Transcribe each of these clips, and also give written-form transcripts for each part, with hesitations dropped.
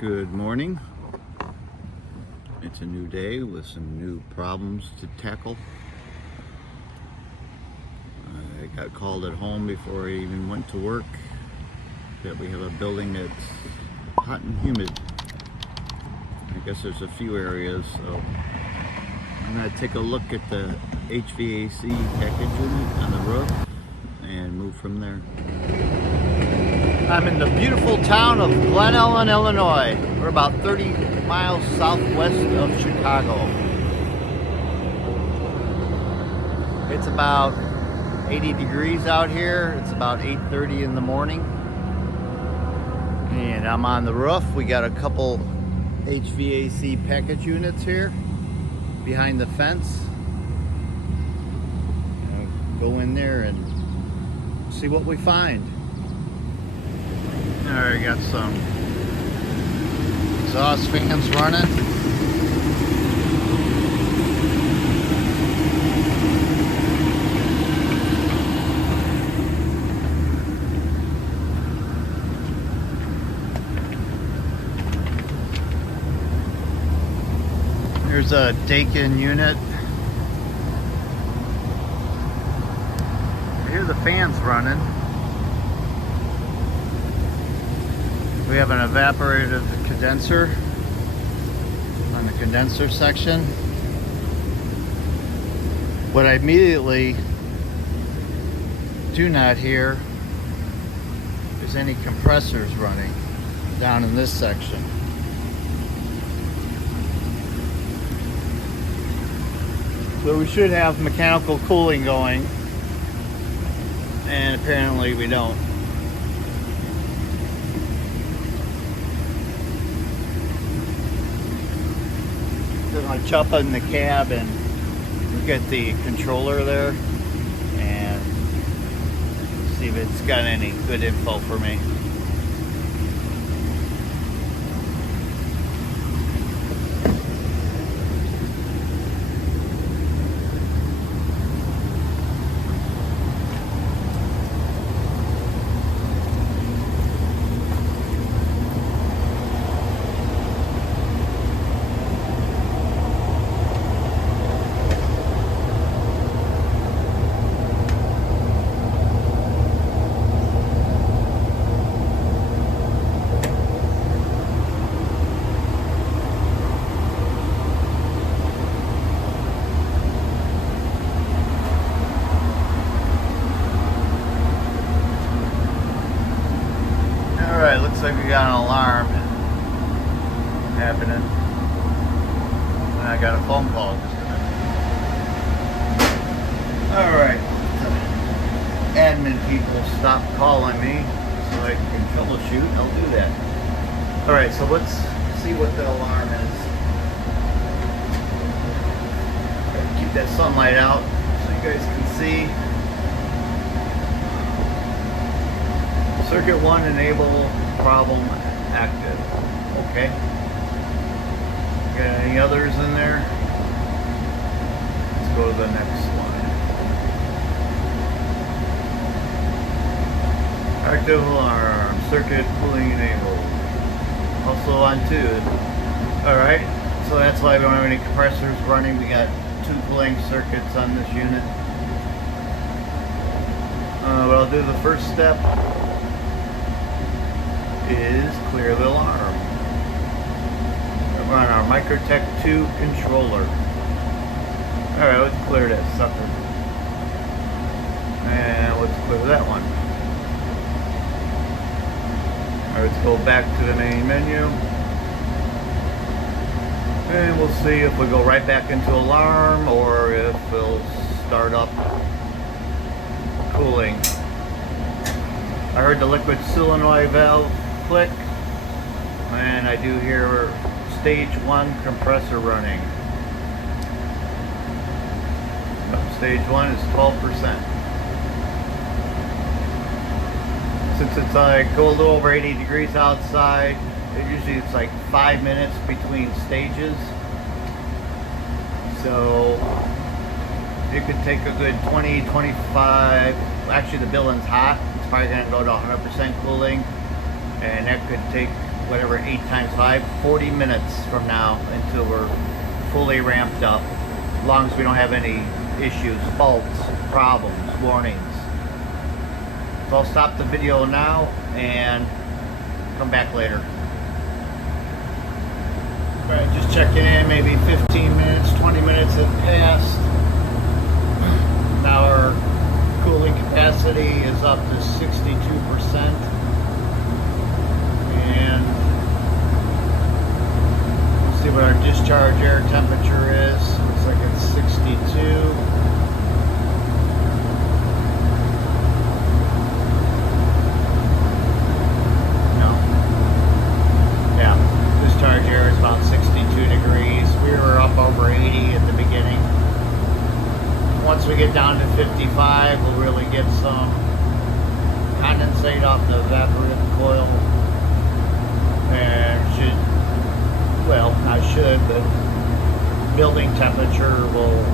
Good morning. It's a new day with some new problems to tackle. I got called at home before I even went to work that we have a building that's hot and humid. I guess there's a few areas, so I'm going to take a look at the HVAC package unit on the roof and move from there. I'm in the beautiful town of Glen Ellen, Illinois. We're about 30 miles southwest of Chicago. It's about 80 degrees out here. It's about 8:30 in the morning. And I'm on the roof. We got a couple HVAC package units here behind the fence. I'll go in there and see what we find. Alright, got some exhaust fans running. Here's a Dakin unit. I hear the fans running. We have an evaporative condenser on the condenser section. What I immediately do not hear is any compressors running down in this section. So we should have mechanical cooling going, and apparently we don't. I'm gonna jump in the cab and look at the controller there and see if it's got any good info for me. Alright, looks like we got an alarm happening. And I got a phone call just a minute. Alright, admin people stop calling me so I can troubleshoot. I'll do that. Alright, so let's see what the alarm is. Keep that sunlight out so you guys can see. Circuit 1 enable problem active. Okay. Got any others in there? Let's go to the next one. Active alarm. Circuit cooling enabled. Also on 2. Alright. So that's why we don't have any compressors running. We got 2 cooling circuits on this unit. But I'll do the first step. Is clear the alarm. We're on our Microtech 2 controller. Alright, let's clear that sucker. And let's clear that one. Alright, let's go back to the main menu. And we'll see if we go right back into alarm or if it'll start up cooling. I heard the liquid solenoid valve click, and I do hear stage 1 compressor running. Stage 1 is 12%. Since it's like go a little over 80 degrees outside, usually it's like 5 minutes between stages. So it could take a good 20, 25. Actually, the building's hot. It's probably going to go to 100% cooling. And that could take whatever, 8 times 5, 40 minutes from now until we're fully ramped up. As long as we don't have any issues, faults, problems, warnings. So I'll stop the video now and come back later. Alright, just checking in, maybe 15 minutes, 20 minutes have passed. Now our cooling capacity is up to 62%. And we'll see what our discharge air temperature is. Looks like it's 62. Discharge air is about 62 degrees. We were up over 80 at the beginning. Once we get down to 55, we'll really get some condensate off the evaporative coil. And but building temperature will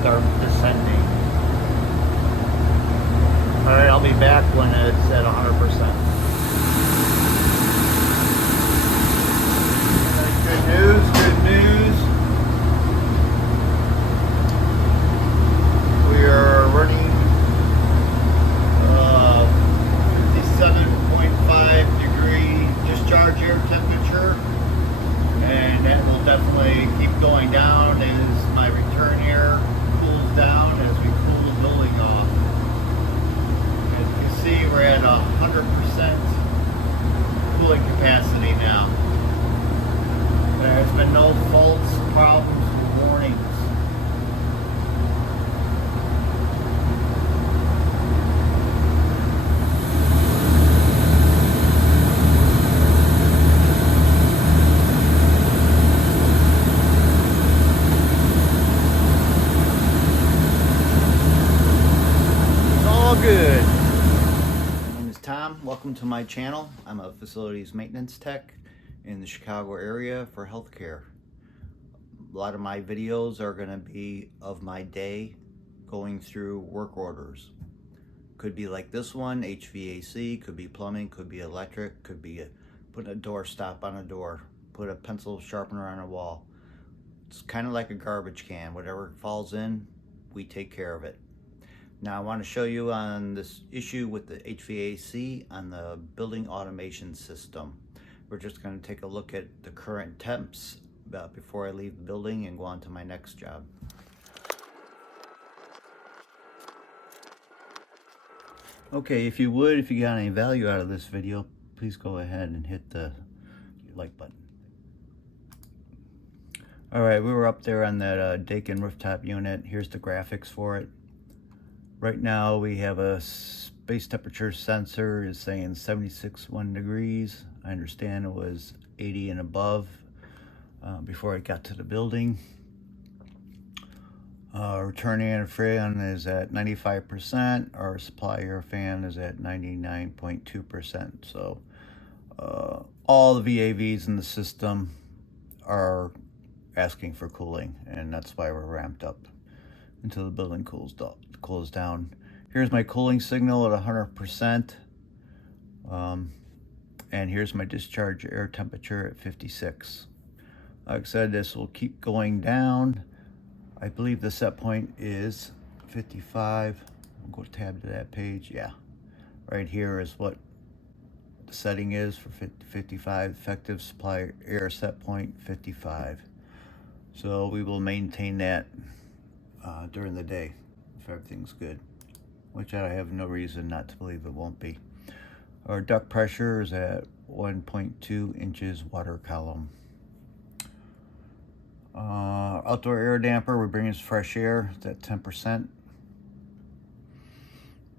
start descending. Alright, I'll be back when it's at 100%. Good news, good news. We are running 57.5 degree discharge air temperature, and that will definitely keep going down as my return air cools down as we cool the building off. As you can see, we're at 100% cooling capacity now. There's been no faults, problems, or warnings. It's all good. My name is Tom. Welcome to my channel. I'm a facilities maintenance tech in the Chicago area for healthcare. A lot of my videos are going to be of my day going through work orders. Could be like this one, HVAC, could be plumbing, could be electric, could be putting a door stop on a door, put a pencil sharpener on a wall. It's kind of like a garbage can. Whatever falls in, we take care of it. Now I want to show you on this issue with the HVAC on the building automation system. We're just going to take a look at the current temps before I leave the building and go on to my next job. Okay, if you got any value out of this video, please go ahead and hit the like button. Alright, we were up there on that Dakin rooftop unit. Here's the graphics for it. Right now we have a space temperature sensor is saying 76.1 degrees. I understand it was 80 and above before it got to the building. Return air fan is at 95%. Our supply air fan is at 99.2%. So all the VAVs in the system are asking for cooling, and that's why we're ramped up until the building cools down. Here's my cooling signal at 100%. And here's my discharge air temperature at 56. Like I said, this will keep going down. I believe the set point is 55. We'll go tab to that page. Yeah, right here is what the setting is for 55. Effective supply air set point 55. So we will maintain that during the day if everything's good, which I have no reason not to believe it won't be. Our duct pressure is at 1.2 inches water column. Outdoor air damper, we're bringing fresh air. It's at 10%.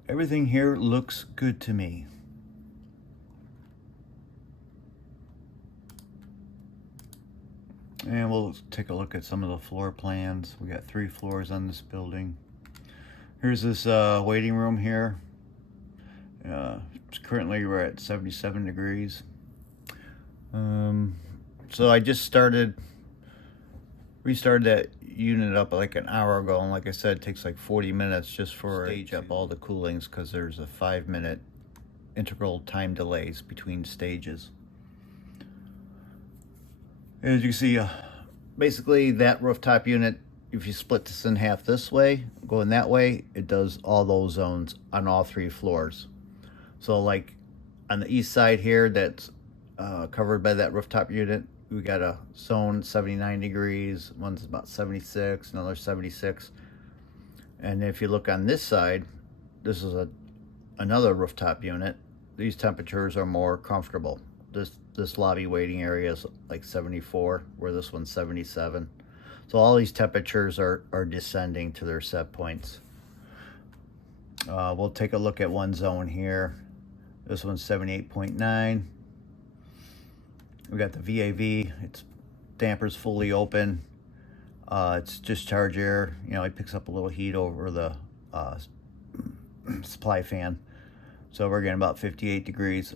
Everything here looks good to me. And we'll take a look at some of the floor plans. We got 3 floors on this building. Here's this waiting room here. Currently we're at 77 degrees. So I just restarted that unit up like an hour ago, and like I said, it takes like 40 minutes just for stage up all the coolings, because there's a 5-minute integral time delays between stages. As you can see, basically that rooftop unit, if you split this in half this way, going that way, it does all those zones on all 3 floors. So like on the east side here, that's covered by that rooftop unit, we got a zone 79 degrees, one's about 76, another 76. And if you look on this side, this is another rooftop unit. These temperatures are more comfortable. This lobby waiting area is like 74, where this one's 77. So all these temperatures are descending to their set points. We'll take a look at one zone here. This one's 78.9. We got the VAV. It's dampers fully open. It's discharge air. You know, it picks up a little heat over the supply fan. So we're getting about 58 degrees.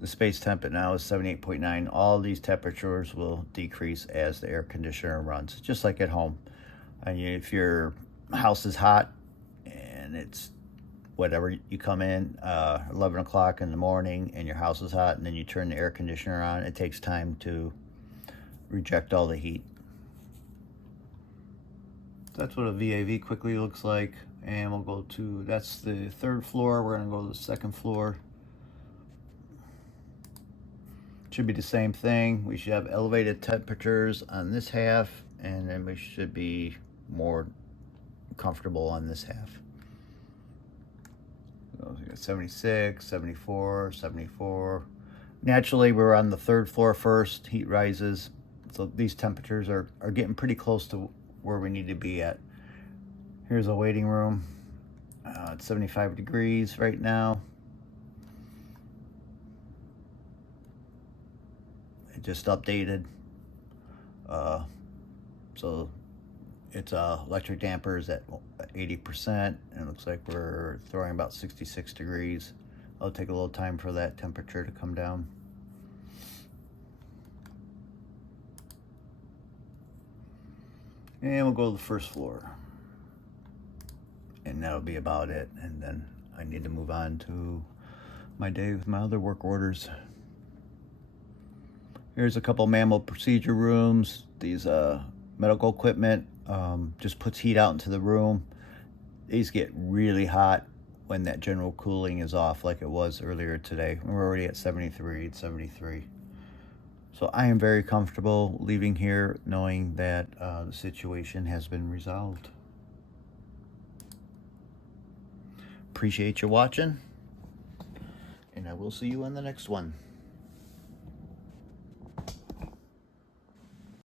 The space temp now is 78.9. All these temperatures will decrease as the air conditioner runs, just like at home. And if your house is hot and it's whatever, you come in 11 o'clock in the morning and your house is hot, and then you turn the air conditioner on, it takes time to reject all the heat. That's what a VAV quickly looks like. And we'll go to, that's the 3rd floor. We're gonna go to the 2nd floor. Should be the same thing. We should have elevated temperatures on this half, and then we should be more comfortable on this half. So we got 76, 74, 74. Naturally, we're on the 3rd floor first. Heat rises. So these temperatures are getting pretty close to where we need to be at. Here's a waiting room. It's 75 degrees right now. It just updated. So it's electric dampers at 80%, and it looks like we're throwing about 66 degrees. It'll take a little time for that temperature to come down. And we'll go to the 1st floor. And that'll be about it. And then I need to move on to my day with my other work orders. Here's a couple mammal procedure rooms. These medical equipment just puts heat out into the room. These get really hot when that general cooling is off, like it was earlier today. We're already at 73 and 73. So I am very comfortable leaving here knowing that the situation has been resolved. Appreciate you watching, and I will see you on the next one.